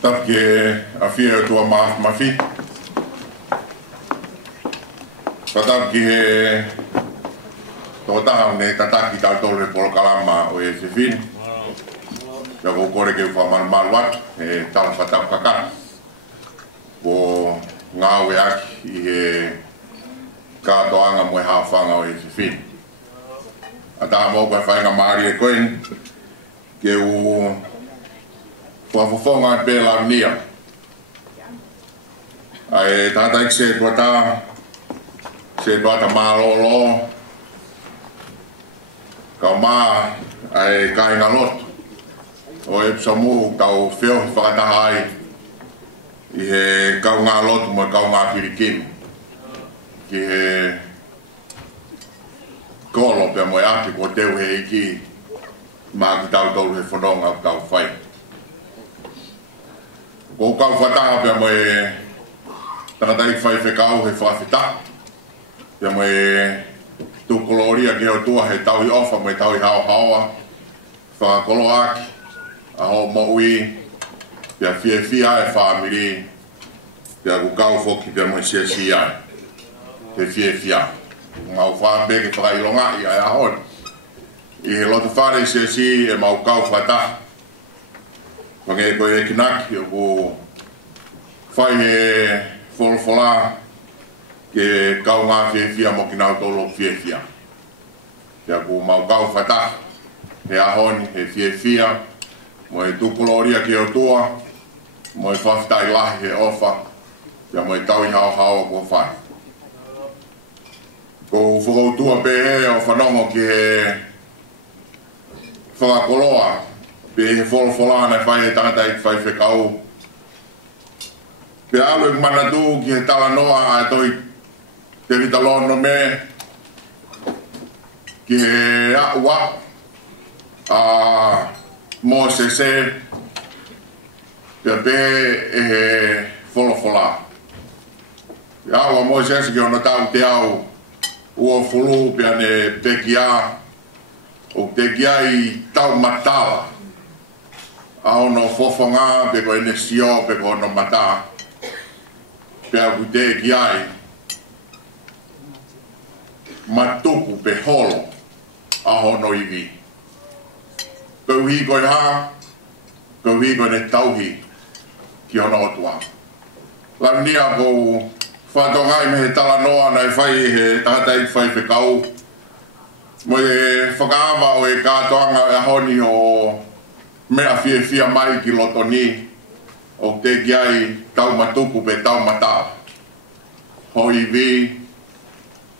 Tapke afia tua mafi. Patapke totahan ne tataki tau tole polo kalama o e sefin. Ja ko kore ke fa mal wat e tal patap kaka. Ko ngawe aki e ka toanga mo ha fanga o e sefin. Ata mo ko fa nga mari e koin ke u Wafofonga pela nia. Ai tata se malolo. Kama ai kai ngalot. O e samu kau feo fakatahai. I he kau ngalot mo kau ngafirikin. Ki he kolo pe mo ati ko teu he iki. Ma tau tau he fononga kau fai. Ko kau whataha pia mo e takatai whai whekau he whawhita. Pia mo e tukoloria ki o tua he tau i ofa mo e tau i hao haoa. Whakakolo aki. Aho mo ui. Pia fia e whamiri. Pia ku kau whoki pia mo e sia ai. He fia. Ngau whambeke whakailonga i ai ahon. I he loto whare sia e mau kau whataha. Pange ko e kinaki o ko fai he folfola ke kau ngā whiawhia mo ki nau tolo whiawhia. Kia ko mau kau whata he ahoni he whiawhia mo e tukoloria ki o tua mo e whawhitai lahi he ofa kia mo e tau i hao ko whai. Ko whakautua pe he o whanongo ki he whakakoloa pe he folfola na fai e tangata i fai whekau. Pe alu e manatu ki he tala noa a toi te vitalono me ki he aua a mo se pe e he folfola. Pe aua mo se ki ono tau te au ua fulu pe ane pekia o pekia i tau matala. Ao no fofonga pe ko ene sio pe ko no mata pe aku te ki ai matuku pe holo ao no iwi ko hi ko ha ko hi ko ne tauhi ki ono otua la nia ko fatonga me tala noa na fai he tata i fai pe kau mo e whakaava o e kātoanga e honi o mea fia mai ki lotoni o te kiai tau matuku pe tau mata. Hoi vi,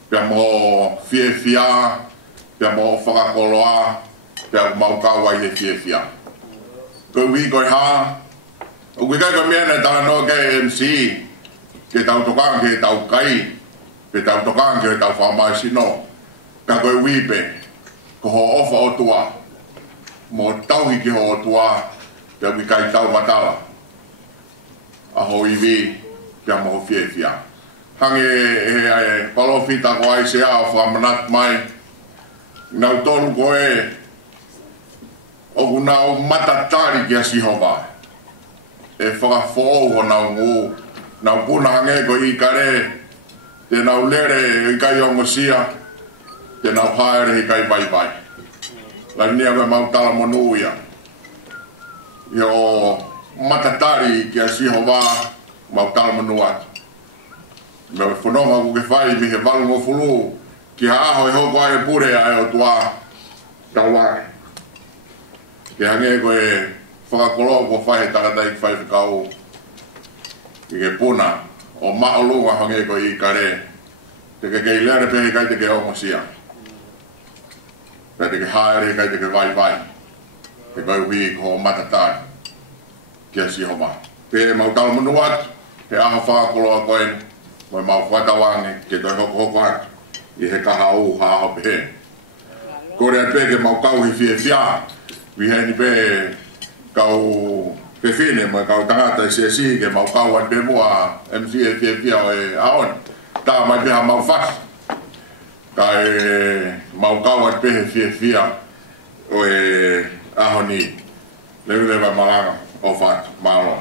pia mo fia, pia mo whakakoloa, pia mau kawai he fia. Ko wi koi ha, o kai ko mea tala no ke MC, ke tau tokang ke tau kai, pe tau tokang ke tau whamai sino, ka koe wi pe, ko ho ofa o tua. Mo tauhi ki ho tua pia mi kai tau matala a ho iwi pia mo fia hange e palofita ko ai se a whamanat mai nau tolu ko e o kunau matatari ki a sihova e whakafoo ho nau ngu nau puna hange ko i kare te nau lere i kai ongosia te nau haere i kai bye. La nia me mau tala monuia. Yo matatari ki a sihova mau tala monuat. Me whanonga ku ke whai mi he walu mo fulu ki ha aho e hoko ai e pure ai o tua tawai. Ke hange ko e whakakolo ko whai he takatai ki whai whikau ki ke puna o maolunga hange ko i kare te ke kei lere pehe kai te ke omosia. Kai te ke haere, kai te ke vai. Te kai hui ko matatai. Kia si homa. Pe mau tala manuat, he aha whakakoloa koen, moi mau whatawangi, ke toi hoko atu, i he kaha u haha pehe. Kore ai pe ke mau kau hi fia, viheni pe kau pe fine, moi kau tangata i si ke mau kau ai pe mua MC e fia o e aon. Tā mai peha mau fasi. Kai mau kaua pehe fia o e ahoni leu lewa malanga o whātu mālo.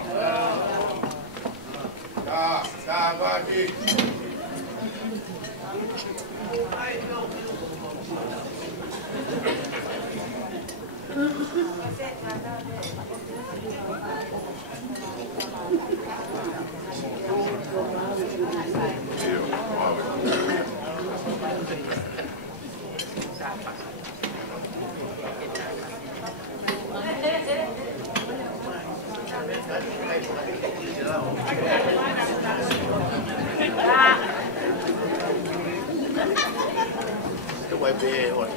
Cái quay bia rồi.